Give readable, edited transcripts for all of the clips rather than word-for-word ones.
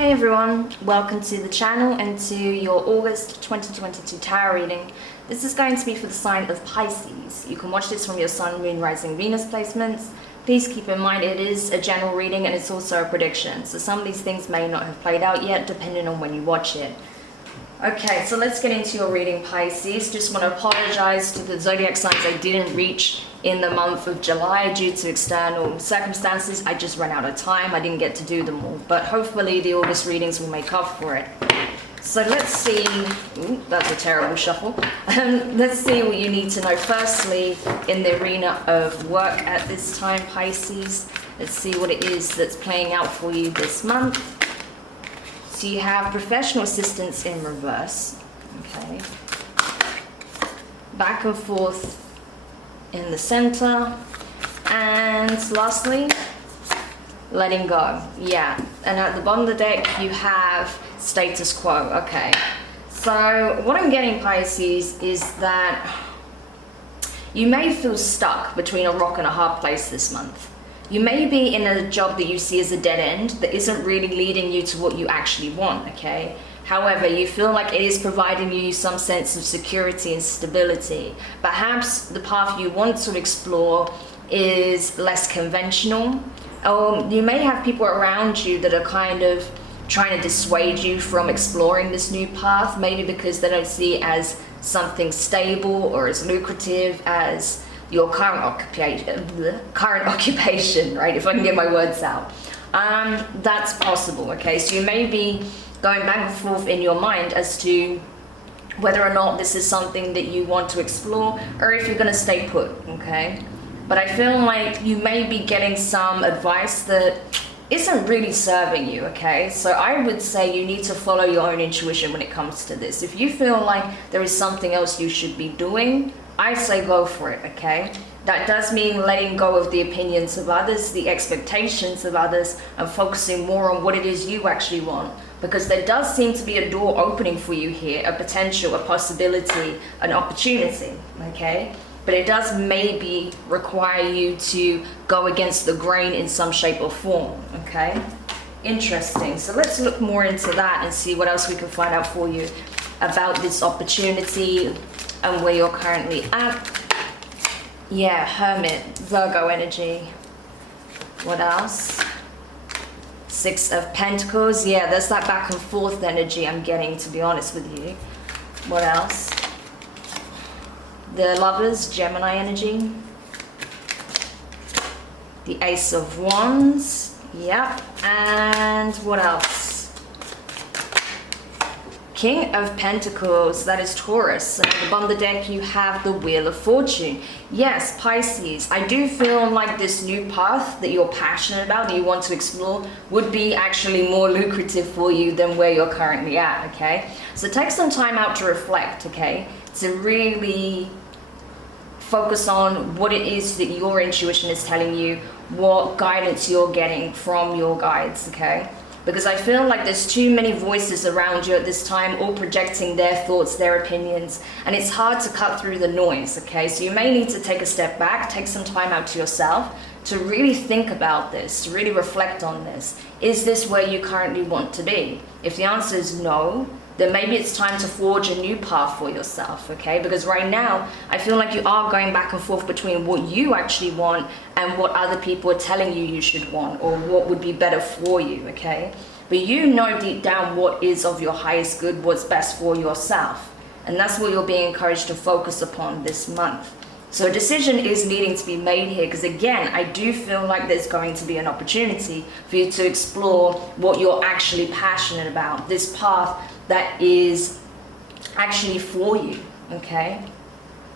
Hey everyone, welcome to the channel and to your August 2022 tarot reading. This is going to be for the sign of Pisces. You can watch this from your Sun, Moon, Rising, Venus placements. Please keep in mind it is a general reading and it's also a prediction. So some of these things may not have played out yet depending on when you watch it. Okay, so let's get into your reading, Pisces. Just want to apologize to the zodiac signs I didn't reach in the month of July due to external circumstances. I just ran out of time. I didn't get to do them all, but hopefully the August readings will make up for it. So let's see. Ooh, that's a terrible shuffle. Let's see what you need to know. Firstly, in the arena of work at this time, Pisces. Let's see what it is that's playing out for you this month. So you have professional assistance in reverse, okay, back and forth in the center, and lastly, letting go. Yeah, and at the bottom of the deck you have status quo. Okay, so what I'm getting, Pisces, is that you may feel stuck between a rock and a hard place this month. You may be in a job that you see as a dead end that isn't really leading you to what you actually want, okay? However, you feel like it is providing you some sense of security and stability. Perhaps the path you want to explore is less conventional. Or you may have people around you that are kind of trying to dissuade you from exploring this new path, maybe because they don't see it as something stable or as lucrative as your current occupation, right? If I can get my words out. That's possible, okay? So you may be going back and forth in your mind as to whether or not this is something that you want to explore or if you're gonna stay put, okay? But I feel like you may be getting some advice that isn't really serving you, okay? So I would say you need to follow your own intuition when it comes to this. If you feel like there is something else you should be doing, I say go for it, okay? That does mean letting go of the opinions of others, the expectations of others, and focusing more on what it is you actually want. Because there does seem to be a door opening for you here, a potential, a possibility, an opportunity, okay? But it does maybe require you to go against the grain in some shape or form, okay? Interesting. So let's look more into that and see what else we can find out for you about this opportunity and where you're currently at. Yeah, Hermit, Virgo energy. What else? Six of Pentacles. Yeah, there's that back and forth energy I'm getting, to be honest with you. What else? The Lovers, Gemini energy. The Ace of Wands. Yep. And what else? King of Pentacles, that is Taurus. And at the bottom of the deck you have the Wheel of Fortune. Yes, Pisces, I do feel like this new path that you're passionate about, that you want to explore, would be actually more lucrative for you than where you're currently at, okay? So take some time out to reflect, okay? To really focus on what it is that your intuition is telling you, what guidance you're getting from your guides, okay? Because I feel like there's too many voices around you at this time, all projecting their thoughts, their opinions, and it's hard to cut through the noise, okay? So you may need to take a step back, take some time out to yourself to really think about this, to really reflect on this. Is this where you currently want to be? If the answer is no, then maybe it's time to forge a new path for yourself, okay? Because right now, I feel like you are going back and forth between what you actually want and what other people are telling you you should want, or what would be better for you, okay? But you know deep down what is of your highest good, what's best for yourself. And that's what you're being encouraged to focus upon this month. So a decision is needing to be made here, because again, I do feel like there's going to be an opportunity for you to explore what you're actually passionate about, this path that is actually for you, okay?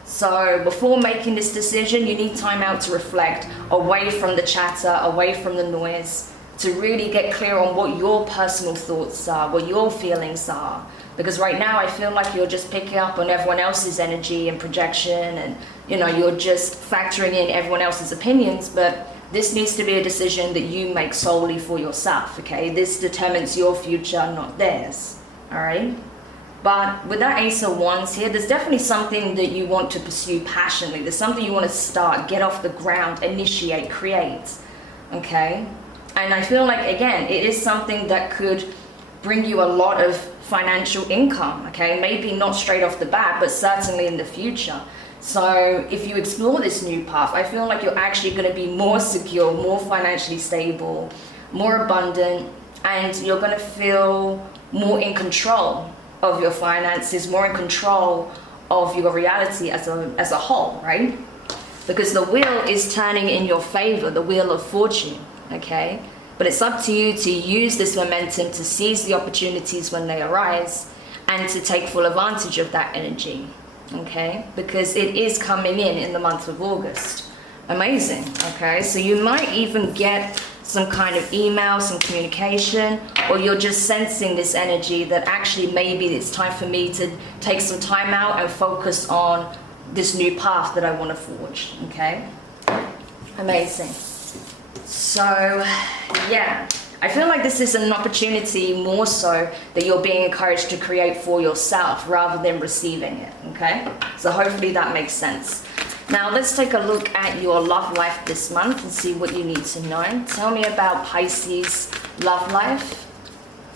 So before making this decision, you need time out to reflect, away from the chatter, away from the noise, to really get clear on what your personal thoughts are, what your feelings are. Because right now I feel like you're just picking up on everyone else's energy and projection, and you know, you're just factoring in everyone else's opinions, but this needs to be a decision that you make solely for yourself, okay? This determines your future, not theirs, all right? But with that Ace of Wands here, there's definitely something that you want to pursue passionately. There's something you want to start, get off the ground, initiate, create, okay? And I feel like, again, it is something that could bring you a lot of financial income, okay? Maybe not straight off the bat, but certainly in the future. So if you explore this new path, I feel like you're actually going to be more secure, more financially stable, more abundant, and you're going to feel more in control of your finances, more in control of your reality as a whole, right? Because the wheel is turning in your favor, the wheel of fortune, okay? But it's up to you to use this momentum to seize the opportunities when they arise and to take full advantage of that energy, okay? Because it is coming in the month of August. Amazing, okay? So you might even get some kind of email, some communication, or you're just sensing this energy that actually maybe it's time for me to take some time out and focus on this new path that I want to forge, okay? Amazing. So, yeah, I feel like this is an opportunity more so that you're being encouraged to create for yourself rather than receiving it, okay? So hopefully that makes sense. Now let's take a look at your love life this month and see what you need to know. Tell me about Pisces love life,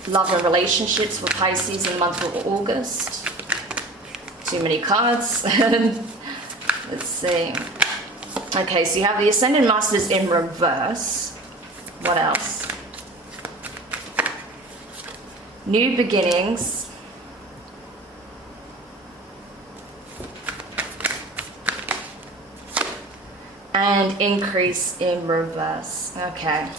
love and relationships for Pisces in the month of August. Too many cards. Let's see. Okay, so you have the Ascended Masters in reverse. What else? New beginnings. And increase in reverse. Okay.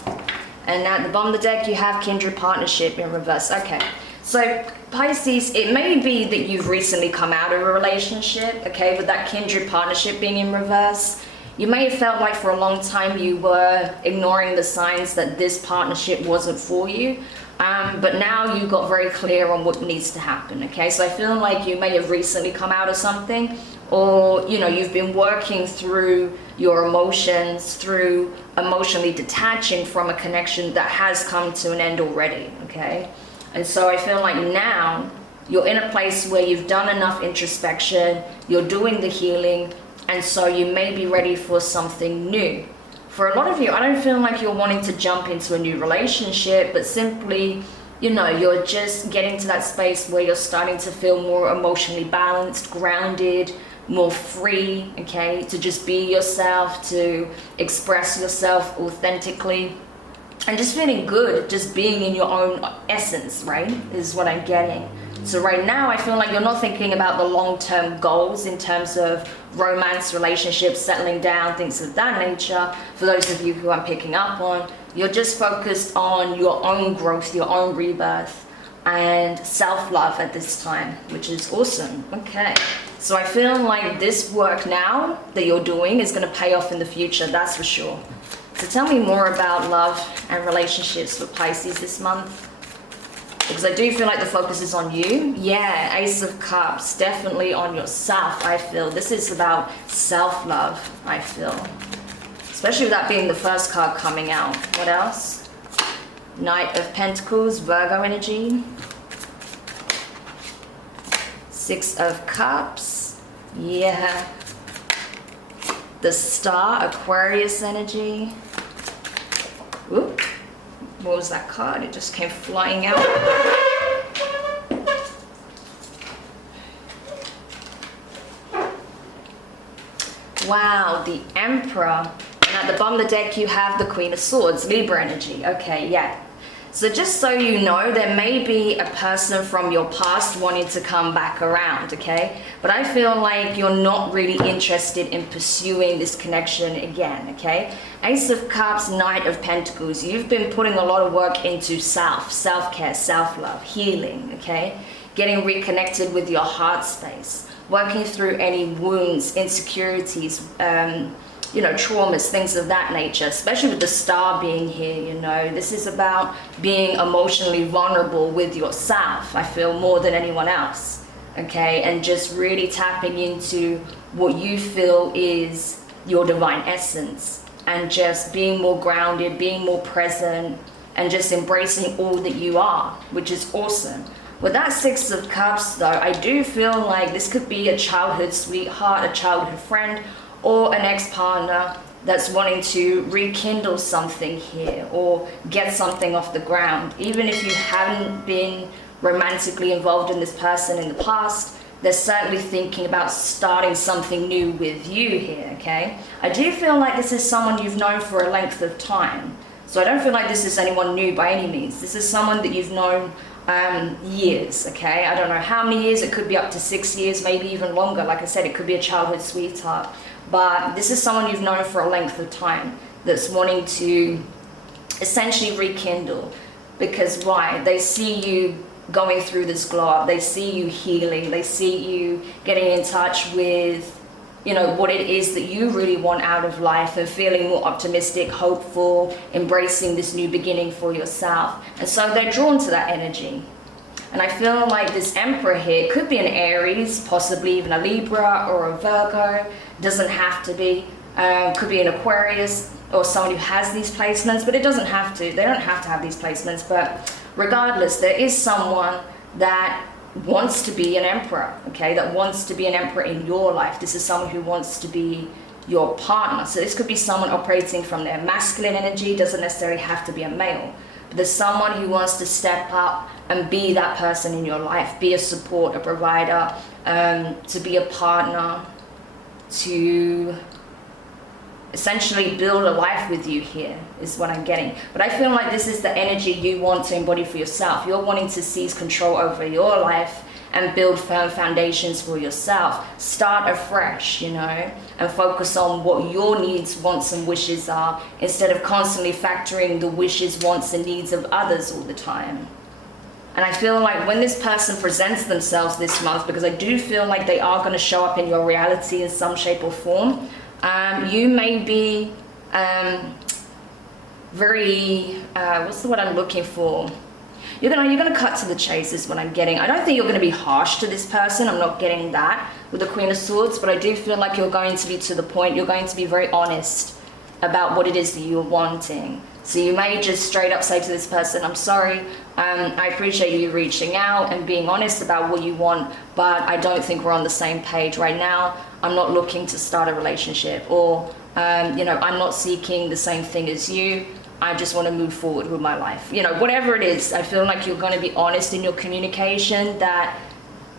And at the bottom of the deck, you have Kindred Partnership in reverse. Okay. So Pisces, it may be that you've recently come out of a relationship, okay, with that Kindred Partnership being in reverse. You may have felt like for a long time you were ignoring the signs that this partnership wasn't for you. But now you got very clear on what needs to happen, okay? So I feel like you may have recently come out of something, or, you know, you've been working through your emotions, through emotionally detaching from a connection that has come to an end already, okay? And so I feel like now you're in a place where you've done enough introspection, you're doing the healing, and so you may be ready for something new. For a lot of you, I don't feel like you're wanting to jump into a new relationship, but simply, you know, you're just getting to that space where you're starting to feel more emotionally balanced, grounded, more free, okay, to just be yourself, to express yourself authentically, and just feeling good, just being in your own essence, right, is what I'm getting. So right now, I feel like you're not thinking about the long-term goals in terms of romance, relationships, settling down, things of that nature. For those of you who I'm picking up on, you're just focused on your own growth, your own rebirth, and self-love at this time, which is awesome. Okay, so I feel like this work now that you're doing is going to pay off in the future, that's for sure. So tell me more about love and relationships for Pisces this month. Because I do feel like the focus is on you. Yeah, Ace of Cups, definitely on yourself, I feel. This is about self-love, I feel. Especially with that being the first card coming out. What else? Knight of Pentacles, Virgo energy. Six of Cups. Yeah. The Star, Aquarius energy. Oop. What was that card? It just came flying out. Wow, the Emperor. And at the bottom of the deck, you have the Queen of Swords, Libra energy. Okay, yeah. So just so you know, there may be a person from your past wanting to come back around, okay? But I feel like you're not really interested in pursuing this connection again, okay? Ace of Cups, Knight of Pentacles. You've been putting a lot of work into self-care, self-love, healing, okay? Getting reconnected with your heart space, working through any wounds, insecurities, you know, traumas, things of that nature, especially with the Star being here, you know. This is about being emotionally vulnerable with yourself, I feel, more than anyone else, okay? And just really tapping into what you feel is your divine essence, and just being more grounded, being more present, and just embracing all that you are, which is awesome. With that Six of Cups, though, I do feel like this could be a childhood sweetheart, a childhood friend, or an ex-partner that's wanting to rekindle something here or get something off the ground. Even if you haven't been romantically involved in this person in the past, they're certainly thinking about starting something new with you here, okay? I do feel like this is someone you've known for a length of time. So I don't feel like this is anyone new by any means. This is someone that you've known years, okay? I don't know how many years. It could be up to 6 years, maybe even longer. Like I said, it could be a childhood sweetheart. But this is someone you've known for a length of time that's wanting to essentially rekindle. Because why? They see you going through this glow up. They see you healing. They see you getting in touch with, you know, what it is that you really want out of life and feeling more optimistic, hopeful, embracing this new beginning for yourself. And so they're drawn to that energy. And I feel like this Emperor here could be an Aries, possibly even a Libra or a Virgo. Doesn't have to be. Could be an Aquarius or someone who has these placements, but it doesn't have to. They don't have to have these placements. But regardless, there is someone that wants to be an emperor, okay? That wants to be an emperor in your life. This is someone who wants to be your partner. So this could be someone operating from their masculine energy. Doesn't necessarily have to be a male. But there's someone who wants to step up and be that person in your life, be a support, a provider, to be a partner, to essentially build a life with you here is what I'm getting. But I feel like this is the energy you want to embody for yourself. You're wanting to seize control over your life and build firm foundations for yourself. Start afresh, you know, and focus on what your needs, wants, and wishes are instead of constantly factoring the wishes, wants, and needs of others all the time. And I feel like when this person presents themselves this month, because I do feel like they are going to show up in your reality in some shape or form, you may be very, what's the word I'm looking for? You're gonna cut to the chase is what I'm getting. I don't think you're gonna be harsh to this person. I'm not getting that with the Queen of Swords, but I do feel like you're going to be to the point. You're going to be very honest about what it is that you're wanting. So you may just straight up say to this person, I'm sorry, I appreciate you reaching out and being honest about what you want, but I don't think we're on the same page right now. I'm not looking to start a relationship, or you know, I'm not seeking the same thing as you. I just want to move forward with my life. You know, whatever it is, I feel like you're going to be honest in your communication that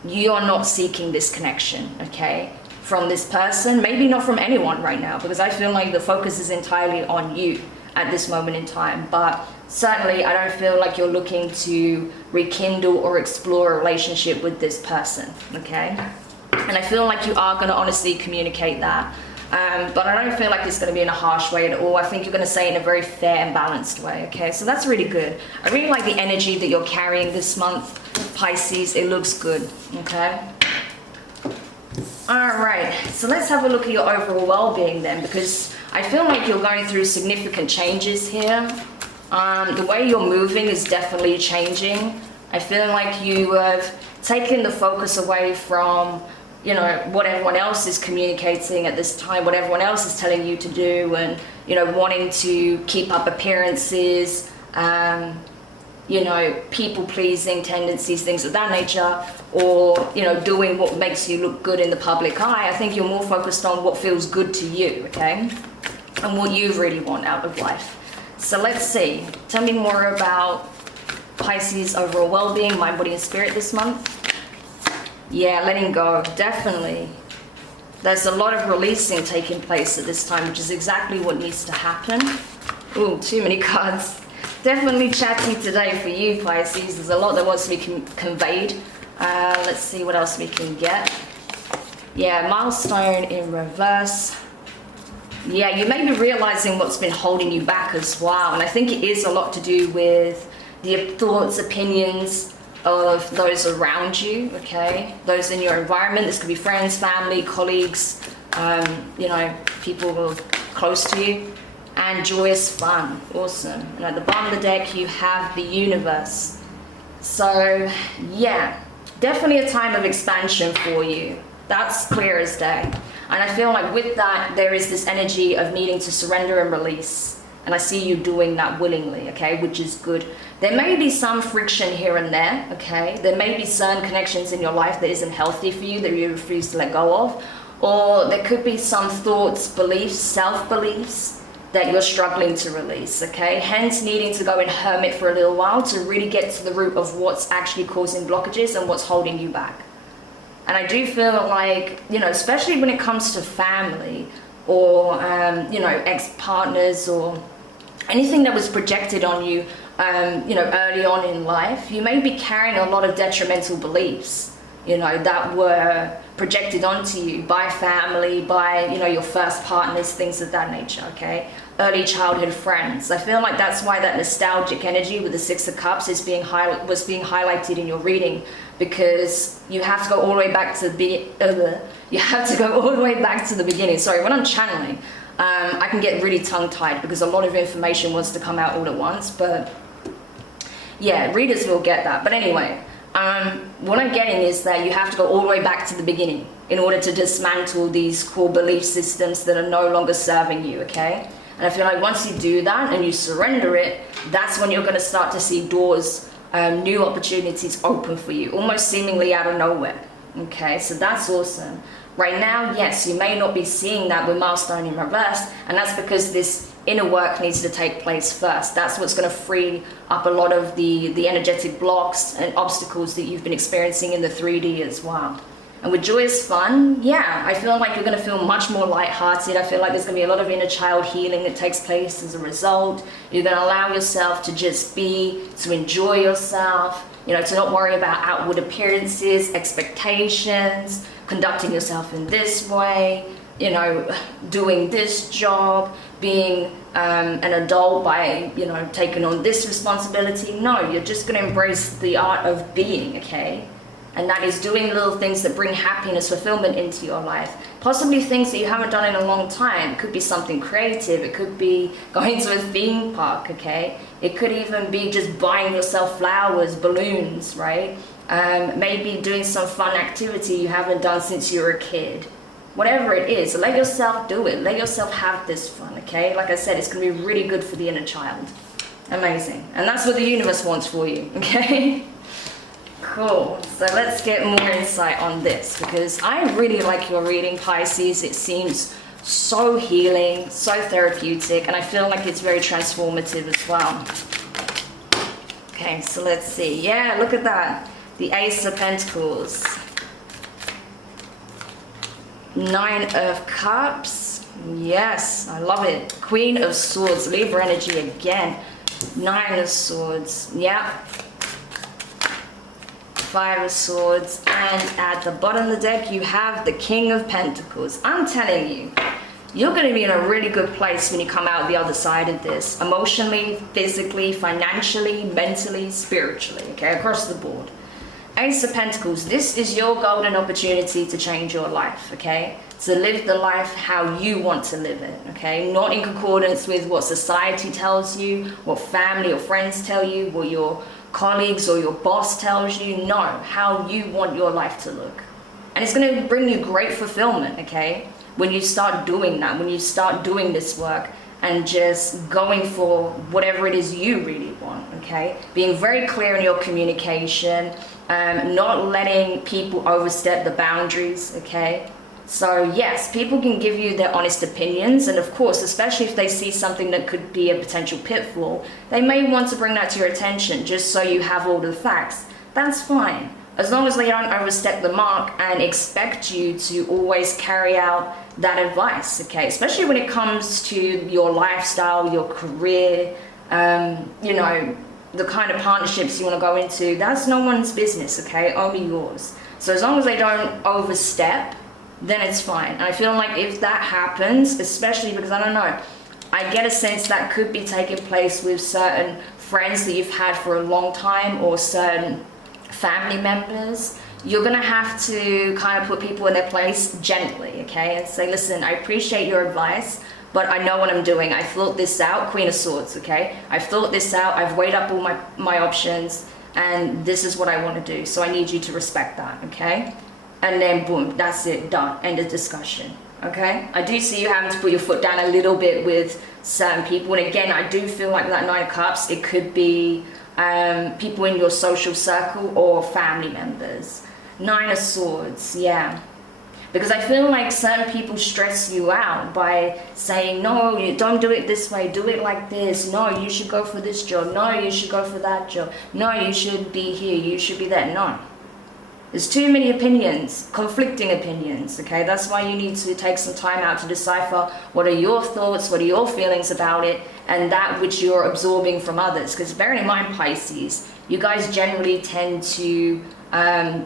you are not seeking this connection, okay, from this person. Maybe not from anyone right now, because I feel like the focus is entirely on you at this moment in time. But certainly I don't feel like you're looking to rekindle or explore a relationship with this person, okay? And I feel like you are going to honestly communicate that. But I don't feel like it's going to be in a harsh way at all. I think you're going to say it in a very fair and balanced way, okay? So that's really good. I really like the energy that you're carrying this month, Pisces. It looks good, okay? All right, so let's have a look at your overall well-being then, because I feel like you're going through significant changes here. The way you're moving is definitely changing. I feel like you have taken the focus away from, you know, what everyone else is communicating at this time, what everyone else is telling you to do, and, you know, wanting to keep up appearances, you know, people-pleasing tendencies, things of that nature, or, you know, doing what makes you look good in the public eye. I think you're more focused on what feels good to you, okay? And what you really want out of life. So let's see. Tell me more about Pisces' overall well-being, mind, body, and spirit this month. Yeah, letting go, definitely. There's a lot of releasing taking place at this time, which is exactly what needs to happen. Ooh, too many cards. Definitely chatty today for you, Pisces. There's a lot that wants to be conveyed. Let's see what else we can get. Yeah, milestone in reverse. Yeah, you may be realizing what's been holding you back as well. And I think it is a lot to do with the thoughts, opinions of those around you, okay? Those in your environment. This could be friends, family, colleagues, you know, people who are close to you. And joyous fun. Awesome. And at the bottom of the deck, you have the universe. So, yeah, definitely a time of expansion for you. That's clear as day. And I feel like with that, there is this energy of needing to surrender and release. And I see you doing that willingly, okay, which is good. There may be some friction here and there, okay? There may be certain connections in your life that isn't healthy for you, that you refuse to let go of. or there could be some thoughts, beliefs, self-beliefs that you're struggling to release, okay? Hence needing to go and hermit for a little while to really get to the root of what's actually causing blockages and what's holding you back. And I do feel like, you know, especially when it comes to family or, you know, ex-partners or anything that was projected on you, you know, early on in life, you may be carrying a lot of detrimental beliefs, you know, that were projected onto you by family, by, you know, your first partners, things of that nature, okay? Early childhood friends. I feel like that's why that nostalgic energy with the Six of Cups is was being highlighted in your reading, because you have to go all the way back to the you have to go all the way back to the beginning. Sorry, when I'm channeling, I can get really tongue-tied because a lot of information wants to come out all at once, but yeah, readers will get that. But anyway, what I'm getting is that you have to go all the way back to the beginning in order to dismantle these core belief systems that are no longer serving you, okay? And I feel like once you do that and you surrender it, that's when you're going to start to see doors, new opportunities open for you, almost seemingly out of nowhere, okay? So that's awesome. Right now, yes, you may not be seeing that with milestone in reverse, and that's because this inner work needs to take place first. That's what's going to free up a lot of the energetic blocks and obstacles that you've been experiencing in the 3D as well. And with joyous fun, yeah, I feel like you're going to feel much more lighthearted. I feel like there's going to be a lot of inner child healing that takes place as a result. You're going to allow yourself to just be, to enjoy yourself, you know, to not worry about outward appearances, expectations, conducting yourself in this way, you know, doing this job, being an adult by, you know, taking on this responsibility. No, you're just going to embrace the art of being, okay? And that is doing little things that bring happiness, fulfillment into your life. Possibly things that you haven't done in a long time. It could be something creative. It could be going to a theme park, okay? It could even be just buying yourself flowers, balloons, right? Maybe doing some fun activity you haven't done since you were a kid. Whatever it is, let yourself do it. Let yourself have this fun, okay? Like I said, it's going to be really good for the inner child. Amazing. And that's what the universe wants for you, okay? Cool. So let's get more insight on this, because I really like your reading, Pisces. It seems so healing, so therapeutic, and I feel like it's very transformative as well. Okay, so let's see. Yeah, look at that. The Ace of Pentacles. 9 of Cups. Yes, I love it. Queen of Swords, Libra energy again. 9 of Swords. Yeah. 5 of Swords, and at the bottom of the deck you have the King of Pentacles. I'm telling you, you're going to be in a really good place when you come out the other side of this, emotionally, physically, financially, mentally, spiritually, okay, across the board. Ace of Pentacles, this is your golden opportunity to change your life, okay? To live the life how you want to live it, okay? Not in concordance with what society tells you, what family or friends tell you, what your colleagues or your boss tells you. No, how you want your life to look. And it's going to bring you great fulfillment, okay? When you start doing that, when you start doing this work and just going for whatever it is you really want, okay? Being very clear in your communication, not letting people overstep the boundaries, okay? So yes, people can give you their honest opinions, and of course, especially if they see something that could be a potential pitfall, they may want to bring that to your attention just so you have all the facts. That's fine, as long as they don't overstep the mark and expect you to always carry out that advice, okay? Especially when it comes to your lifestyle, your career, you know, the kind of partnerships you want to go into. That's no one's business, okay? Only yours. So as long as they don't overstep, then it's fine. And I feel like if that happens, especially because, I don't know, I get a sense that could be taking place with certain friends that you've had for a long time, or certain family members, you're gonna have to kind of put people in their place gently, okay? And say, listen, I appreciate your advice, but I know what I'm doing. I thought this out. Queen of Swords, okay? I've thought this out. I've weighed up all my options, and this is what I want to do. So I need you to respect that, okay? And then boom, that's it, done. End of discussion, okay? I do see you having to put your foot down a little bit with certain people. And again, I do feel like that 9 of Cups, it could be people in your social circle or family members. 9 of Swords, yeah. Because I feel like certain people stress you out by saying, no, you don't do it this way, do it like this. No, you should go for this job. No, you should go for that job. No, you should be here, you should be there. No. There's too many opinions, conflicting opinions, okay? That's why you need to take some time out to decipher what are your thoughts, what are your feelings about it, and that which you're absorbing from others. Because bearing in mind, Pisces, you guys generally tend to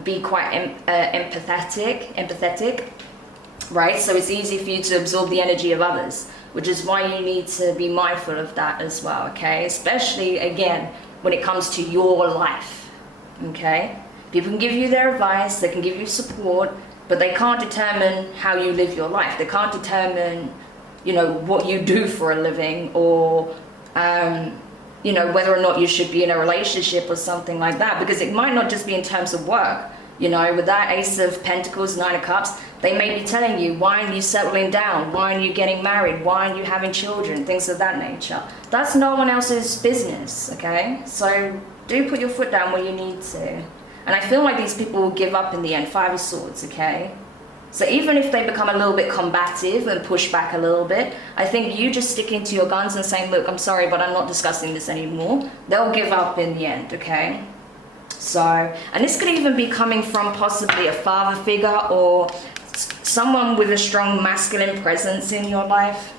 be quite empathetic, right? So it's easy for you to absorb the energy of others, which is why you need to be mindful of that as well, okay? Especially, again, when it comes to your life, okay? People can give you their advice, they can give you support, but they can't determine how you live your life. They can't determine, you know, what you do for a living, or you know, whether or not you should be in a relationship or something like that, because it might not just be in terms of work. You know, with that Ace of Pentacles, Nine of Cups, they may be telling you, why aren't you settling down? Why aren't you getting married? Why aren't you having children? Things of that nature. That's no one else's business, okay? So do put your foot down where you need to. And I feel like these people will give up in the end. Five of Swords, okay? So even if they become a little bit combative and push back a little bit, I think you just sticking to your guns and saying, look, I'm sorry, but I'm not discussing this anymore, they'll give up in the end, okay? So, and this could even be coming from possibly a father figure or someone with a strong masculine presence in your life.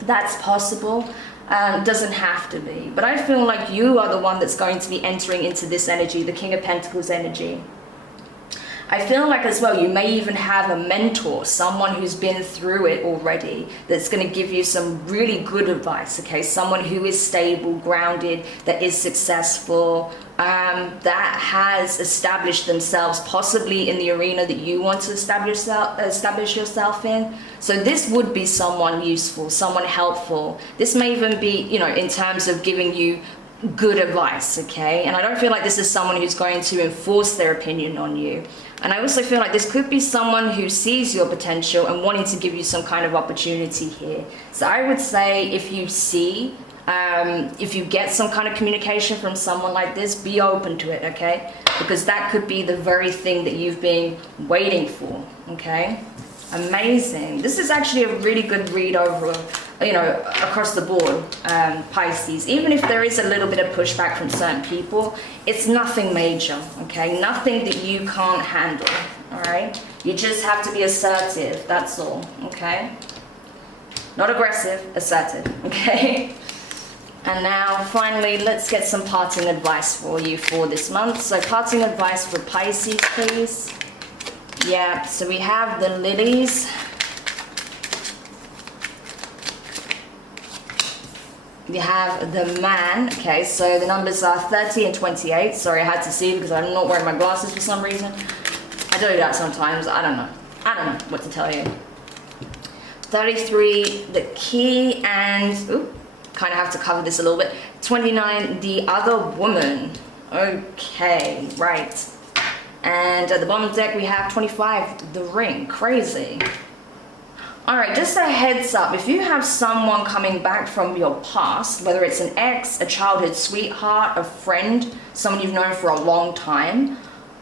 That's possible. Doesn't have to be, but I feel like you are the one that's going to be entering into this energy, the King of Pentacles energy. I feel like as well, you may even have a mentor, someone who's been through it already, that's going to give you some really good advice, okay? Someone who is stable, grounded, that is successful, that has established themselves possibly in the arena that you want to establish yourself in. So this would be someone useful, someone helpful. This may even be, you know, in terms of giving you good advice, okay? And I don't feel like this is someone who's going to enforce their opinion on you. And I also feel like this could be someone who sees your potential and wanting to give you some kind of opportunity here. So I would say if you see, if you get some kind of communication from someone like this, be open to it, okay? Because that could be the very thing that you've been waiting for, okay? Amazing. This is actually a really good read over, you know, across the board, Pisces. Even if there is a little bit of pushback from certain people, it's nothing major, okay? Nothing that you can't handle, all right? You just have to be assertive, that's all, okay? Not aggressive, assertive, okay? And now, finally, let's get some parting advice for you for this month. So parting advice for Pisces, please. Yeah, so we have the lilies. We have the man. Okay, so the numbers are 30 and 28. Sorry, I had to see because I'm not wearing my glasses for some reason. I do that sometimes. I don't know what to tell you. 33, the key, and ooh, kind of have to cover this a little bit. 29, the other woman. Okay, right. And at the bottom of the deck we have 25, the ring. Crazy. Alright, just a heads up, if you have someone coming back from your past, whether it's an ex, a childhood sweetheart, a friend, someone you've known for a long time,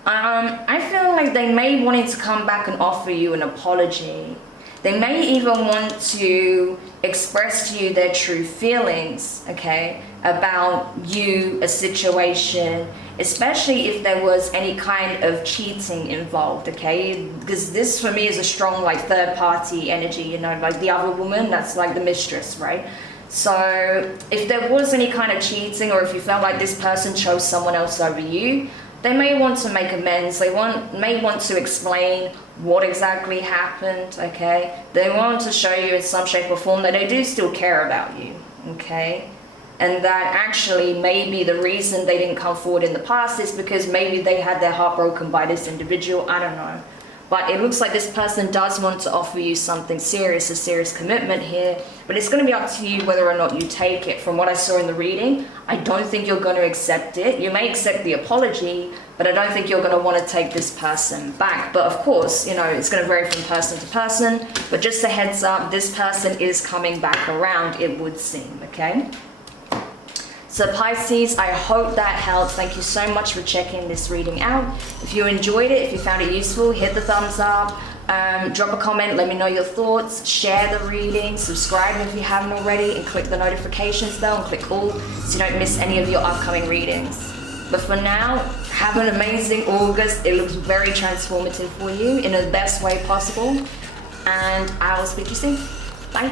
I feel like they may want to come back and offer you an apology. They may even want to express to you their true feelings, okay, about you, a situation, especially if there was any kind of cheating involved, okay? Because this for me is a strong like third party energy, you know, like the other woman, that's like the mistress, right? So if there was any kind of cheating, or if you felt like this person chose someone else over you, they may want to make amends. They may want to explain what exactly happened, okay? They want to show you in some shape or form that they do still care about you, okay? And that actually maybe the reason they didn't come forward in the past is because maybe they had their heart broken by this individual, I don't know. But it looks like this person does want to offer you something serious, a serious commitment here. But it's going to be up to you whether or not you take it. From what I saw in the reading, I don't think you're going to accept it. You may accept the apology, but I don't think you're going to want to take this person back. But of course, you know, it's going to vary from person to person. But just a heads up, this person is coming back around, it would seem, okay? So Pisces, I hope that helped. Thank you so much for checking this reading out. If you enjoyed it, if you found it useful, hit the thumbs up. Drop a comment, let me know your thoughts, share the reading, subscribe if you haven't already, and click the notifications bell and click all so you don't miss any of your upcoming readings. But for now, have an amazing August. It looks very transformative for you in the best way possible. And I will speak to you soon. Bye.